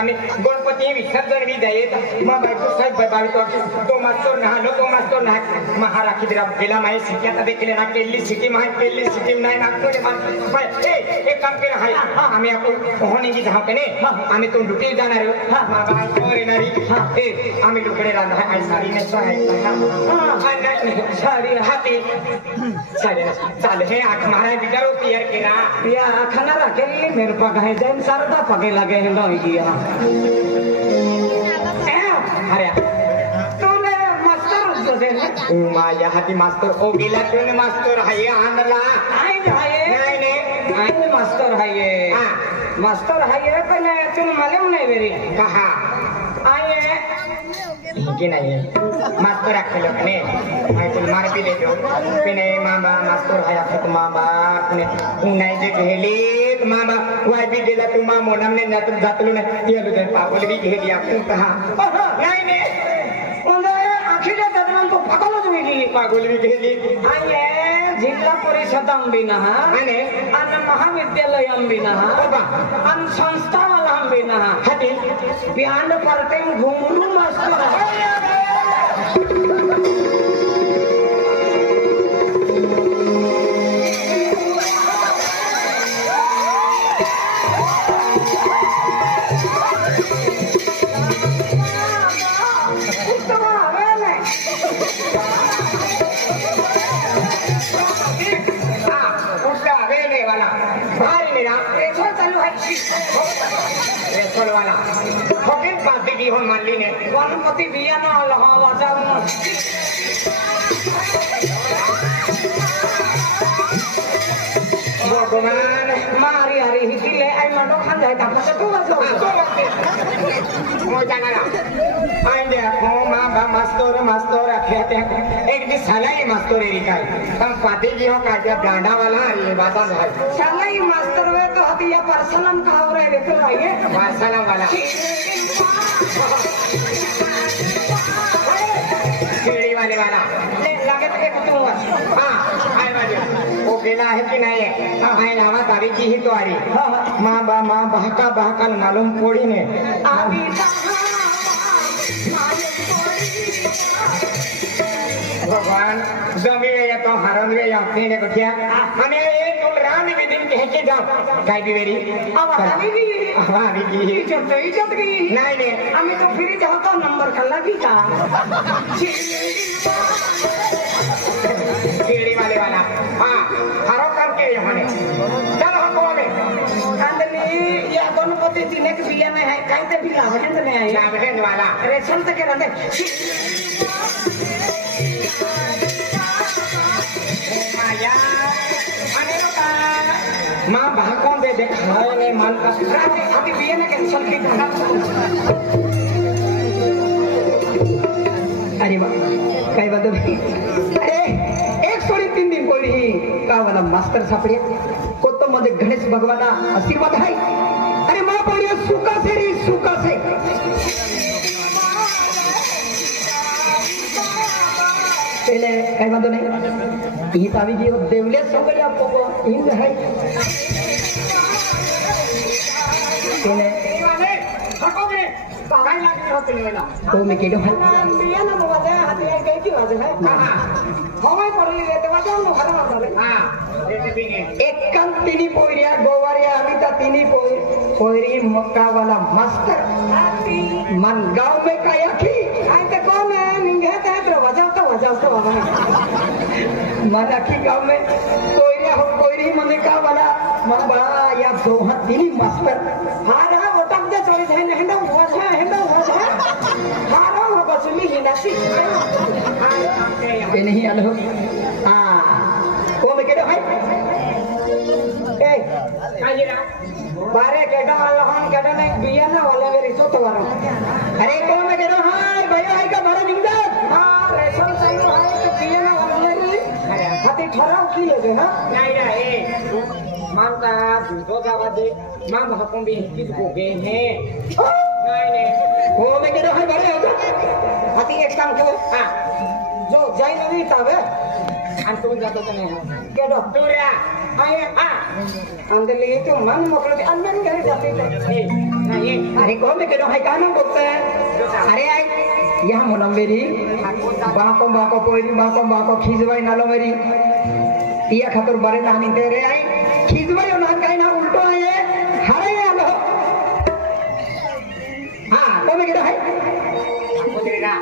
गणपती विसर्जन भी जाये मग बायको साहेब बाबी तो मास्तर नहालो तो मास्तर नहा महाराखी दिला गेला माई सिटी आता देखले ना केली सिटी माई केली सिटी नाही नागतो ए एक काम केलं हाय आम्ही आपण होणे की जाऊ कने आम्ही तो लुटे जाणार मागा और येणारी ए आम्ही लुकडे राहणार आहे साडी नेसतो आहे साडी हाती साडी चाल हे आख महाराज बिचारो तयार केला या खाना राखेली मेरे पग है जैन सरदा पगे लगे हैं लोई दिया अरे तूने मास्टर माझ्या हाती मास्तर ओ गेला तूने मास्तर हाय आणला नाही नाही मास्तर हाय मास्तर हाय पण तूने मालूम नाही मेरी कहा आये की नाही मास्तर अकेले ने मैं तुम मार भी ले दो पिने मामा मास्तर है आपको मामा ने नहीं जे घेली मामा वाई भी दिला तुम मामो नमने न तुम जातलो ने ये लो पागल भी घेली आपको कहा नहीं ने उन्हें आखिर दरम्यान तो पागल भी घेली आये जिल्हा परिषदां बिना आणि अन महाविद्यालयं बिना अन संस्थावालां बिना हटी बिहांड पार्टे घुंगरू मास्तर वाला होकिन पार्टी की हो मान ली ने गणपति बिया ना लहा वाजा भगवान मारी हरी हिले आई मंडो खान जाए ता तो वाजो मो जाना आई देखो मां मास्टर मास्टर कहते हैं एक दिन सलाई मास्टर एरी का हम पार्टी की हो का गांडा वाला ये बात है सलाई मास्टर वे तो हतिया परसलम का हो रहे देखो भाई परसलम वाला सीढ़ी वाले वाला ले लगे तो एक तू हां आए बाजू वो गेला है कि नहीं है हां नामा तारीख की ही तो आ रही मां बहका मालूम पड़ी ने अभी भगवान जमी या तो हरन वे या अपने को क्या हमें ये तुम राम भी दिन कह के जाओ काय भी वेरी अब अभी की इज्जत की नहीं हमें तो फिर जाओ तो नंबर खल्ला की का सीढ़ी वाले वाला हां हरो करके होने चलो हमको में अंदली या गणपति दिन के बिया में है कहते भी लाभेंद्र में है लाभेंद्र वाला रेशम तक के रहते मां भाकों दे दिखाए ने मान का अभी बिया ने कैंसिल की अरे वाह काय बात है अरे 103 दिन बोली का वाला मास्टर सापड्या को तो म्हणजे गणेश भगवाना आशीर्वाद आहे अरे मां पडली सुका से पहले काय बात नहीं ये तावी की देवले सगळे आपको इन है पहले हको में काय लागे होते वाला तो मैं केडो है बिया ना बाबा हाथी है के की बात है हां हवाई पडली रे तेव्हा जाऊ ना घर मारले हां रेते बिने एक कल तिनी पोरिया गोवारिया अमिता तिनी पोरी मक्का वाला मास्टर मन गांव में काय अखी आई ते कौन है निंगे ते वजावता बाबा मन अखी गांव में कोयरी मने का वाला मन बड़ा या दोहा तिनी मास्टर हारा ओटक दे चोरी है हेंडा होसा हारा हो बसली हिनासी के नहीं आलो हां को में केडो है ए काजीरा बारे केडो लहन केडो नहीं बिया ना वाला वे रिसो तो वारो अरे को में केडो हाय भयो आई का बड़ा निंदा हां रेशम चाहिए है तो बिया ना वाला रे हाथी ठराव की है ना नहीं ए मानता दूधो जावा दे मां भाकों भी किस को गए हैं नहीं को में केडो है बड़े हाथी एक काम करो हां जो जाई नहीं तावे अंतुन जातो तो नहीं केडो तुरा आए हां अंदर ले तो मन मोकलो अंदर घर जाते थे नाही अरे को में केनो है काना बोलते अरे आई यहाँ मोनम मेरी बाको पोइरी खिजवाई नालो मेरी तिया खातर बारे नानी तेरे आई खिजवाई ना काई ना उल्टो आए हरे आलो हाँ को में केनो है पुत्रीना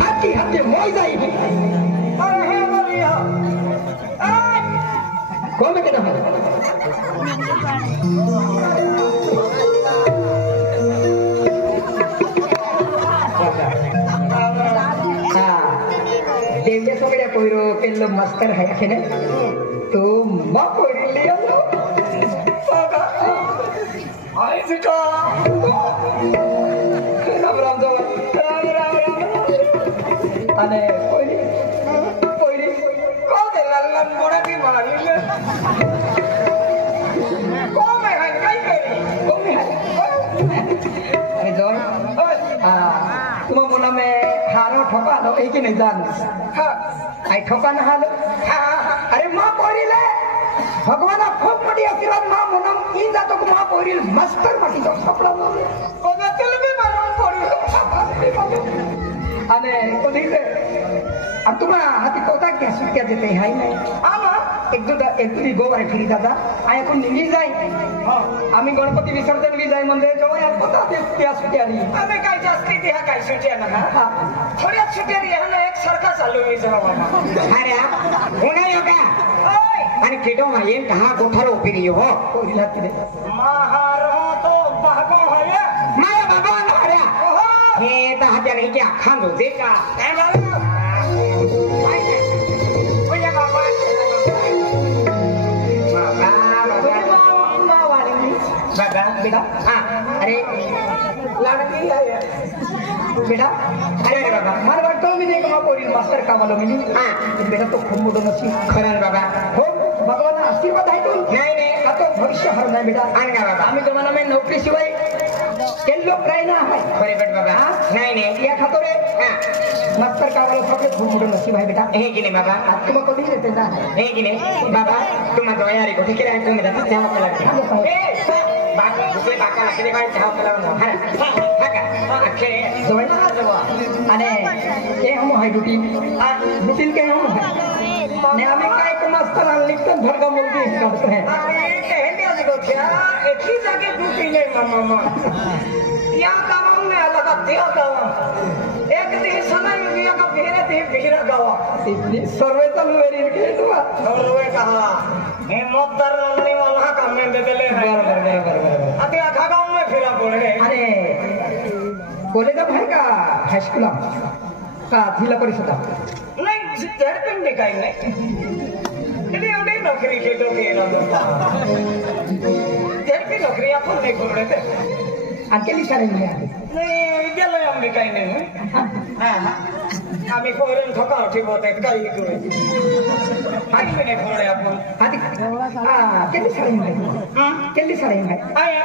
हाथी मोई जाई अरे हे बोलियो को में केनो है देवले सगळ्या पोयरो पेल्लो मास्तर है अखेने तो मा पोयरी लियो बघा आई जिका राम राम जो अने पोयरी को दे लल्लन मोड़ा की मारी ले को में है काय करी को में है अरे जो तुम मोना में हारो ठोका लो एक ही नहीं जान आई ठोका ना हालो अरे माँ पोरीले भगवान खूप मोठी आशीर्वाद माँ म्हणून इन जातो की माँ पोरील मस्तर माटी जाऊ कपडा मारले कोणा तेल बी मारून पोरी अने कोणी ते अब तुम्हाला हाती कोता क्या सुट्या देते हाय नाही आमा एक दुधी गोवारे फिरी दादा आया कोण निघी जाई आम्ही गणपती विसर्जन बी जाई म्हणजे जेव्हा या कोता ते त्या सुट्या री आम्ही काय जास्ती ते हा काय सुट्या ना थोड्या सुट्या री हा एक सारखा चालू मी जेव्हा अरे होना यो का आणि केटो माये कहा गोठारो उपिरी हो कोरीला तिने महारो तो बागो हया माया बाबा ना हया हे ता हत्या नाही की खांदो दे का ए बाबा ओया बाबा बाबा बेटा हाँ अरे लड़की है बेटा अरे बाबा मार वाटतो मी नाही का पोरी मास्टर कामालो मी हाँ बेटा तो खूप मोठं नशी खरं बाबा हो भगवान आशीर्वाद आहे तू नाही आता भविष्य हर नाही बेटा आणि का बाबा आम्ही जमाना में नोकरी शिवाय केल्लो काय ना आहे खरे बेट बाबा नाही या खातो रे मास्टर कामालो सगळे खूप मोठं नशीब आहे बेटा हे की नाही बाबा तुम्ही कधी येते ना हे की नाही बाबा तुम्हा दोयारी कोठे केले आहे तुम्ही जाता तेव्हा मला बाकी दुसरे बाका असले काय चहा कला અને એ હમ હાઈ ડ્યુટી આ મિટિંગ કે હમ ને અમે કાઈ કમાસ્તર लिखते भरगा मुलगी करते हैं अरे हेंडी आजी को क्या एकी जाके ड्यूटी ले मामा या काम में अलग दिया गावा एक दिन समय में दिया का घेरे थे घेरा गावा इतनी सर्वे चालू वेरी के हुआ सर्वे कहा हे मोतर नंदनी वाला काम में दे ले बराबर अति आखा गांव में फिरा पड़े अरे कॉलेज है का हाई स्कूल का जिल्हा परिषद नहीं झडपिंग काय नाही इथे एवढी नोकरी घेतो की ना झडपी नोकरी आपण नाही करू देते अकेली शाळेत नाही विद्यालय आम्ही काही नाही आम्ही फोरन ठोका ठेवत आहेत काही करू काही नाही फोडे आपण आधी केली शाळेत नाही केली शाळेत नाही आया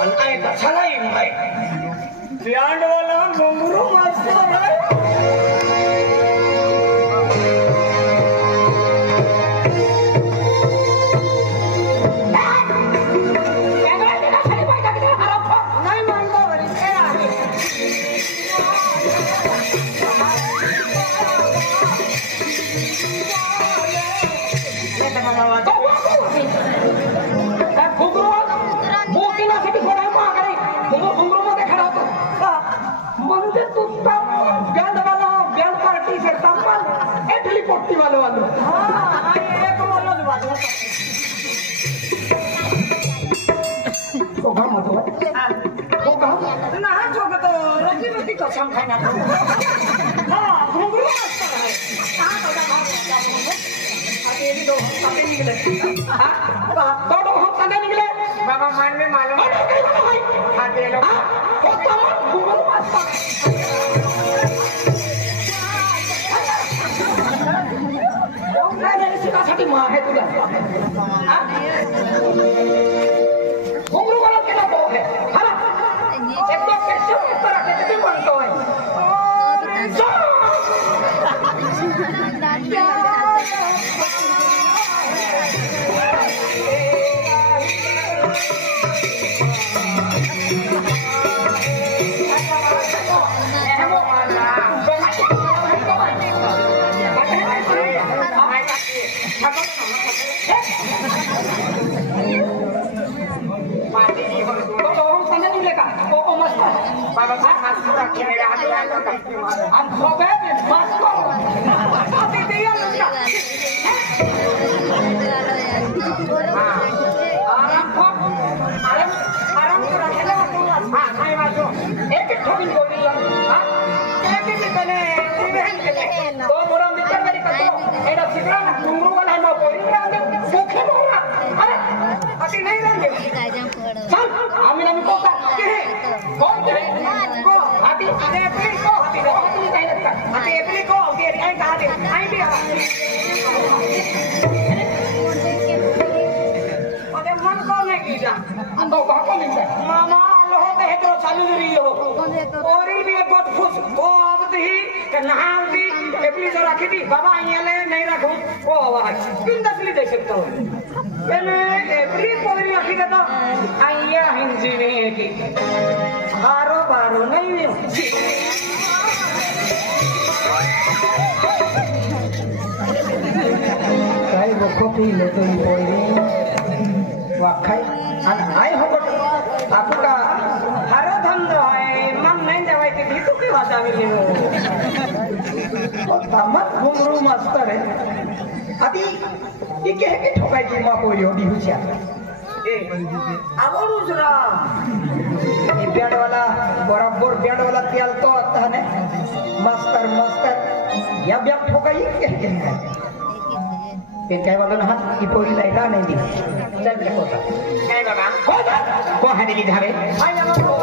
आणि आया शाळेत नाही ब्यांड वाला घुंगरू मास्टर है पोटी वालो वालो हाँ एक वालो वालो तो गाँव मत हो तो गाँव ना जो तो रोजी रोटी को शाम खाना हाँ घुंगरू अच्छा है कहाँ तो गाँव अभी भी दो अभी निकले हाँ तो हम संडे निकले बाबा मान में मालूम हाँ दे लो तो घुंगरू अच्छा शिकासाठी माँ है तुला घुंगरू वाला केला भाऊ है हा ना एकदम कैसे उत्तर आते ते म्हणतो आहे आराम करा हेला तू हां काय वाजो एक ठोकी गोडी हां एक की तने दिवेन केले तो मोरा मित्र मेरी कतो एडा सिकरा ना डुंगरू वाला नो कोई रांगे भूखे मोरा अरे अति नहीं रांगे चल आम्ही ना को का के कोण ते को हाती अरे एप्रिल को हाती काय नसता अति एप्रिल को के आई का दे आई भी अरे मन को नहीं कीजा तो बाको नहीं जा मामा लोहो ते हेतरो चालू रही हो ओरी भी गोट फुस को आवती के नहावती एप्रिल जो रखी थी बाबा आइले नहीं रखो को आवाज किन दसली दे सकता हो पहले एप्रिल कोई रखी तो आइया हिंजी में की बारो बारो नहीं काय वो कॉफी ले तो ही बोली वाखाई आणि आई हो आपका हरो धंधो है मन नहीं देवाय की भीतू की वाजा मिली हो तमत घुंगरू मास्टर है आदि इके के ठोकाई की मा बोली हो बिहुचिया ए आवरुजरा ये बेड वाला बराबर बेड वाला तेल तो आता है मास्टर मास्टर या ब्याक ठोकाई के पेन काय वाला ना की पोरी लाइटा नहीं दी चल बेटा को काय बाबा को हनी की धावे आई बाबा